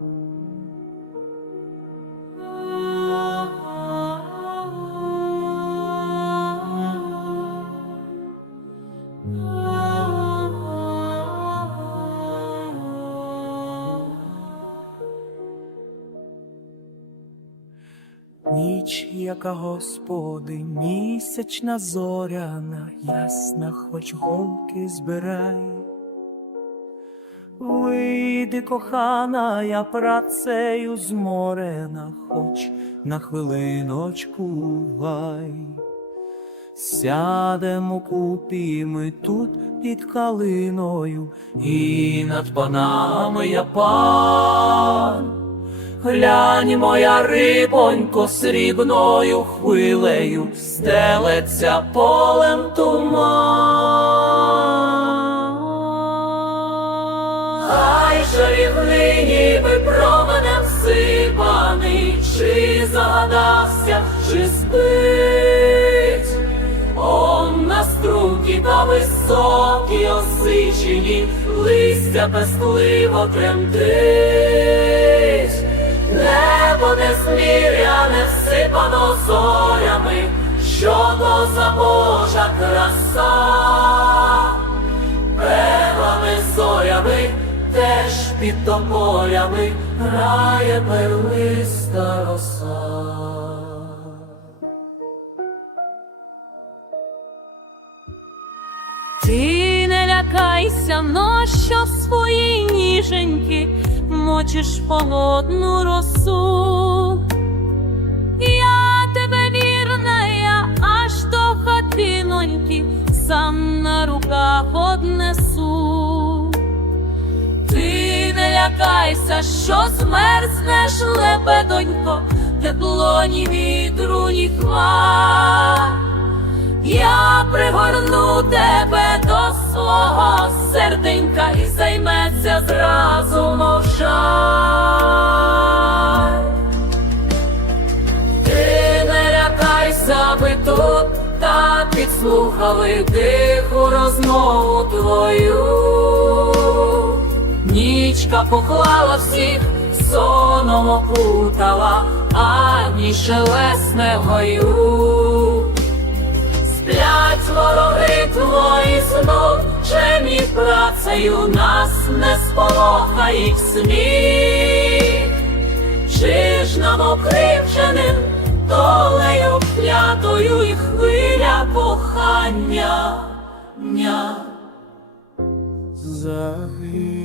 Ніч, яка Господи, місячна зоряна, ясна, хоч голки збирай. Вийди, кохана, я працею зморена, хоч на хвилиночку вай. Сядемо купі ми тут під калиною, і над панами я пан. Глянь, моя рибонько, срібною хвилею стелеться полем туман. Чарівний, ніби сипаний, чи загадався, чи спить. Он на струнки та високі осичені, листя безкливо тремтить. Небо незміряне всипано зорями, що то за Божа краса. Під тополями грає перлиста роса. Ти не лякайся, но що в свої ніженьки мочиш холодну росу. Я тебе вірна, я аж до хатиноньки сам на руках однесу. Лякайся, що змерзнеш, лебедонько, тепло ні вітру, ні хмар. Я пригорну тебе до свого серденька і займеться зразу мовчай. Ти не лякайся, ми тут та підслухали тиху розмову твою. Нічка поклала всіх, соном опутала, а ніч шелесне в гаю. Сплять вороги твої знов, чемні працею нас не сполохає сміх. Чи ж нам окривченим долею клятою і хвиля кохання? Ня. Загинь.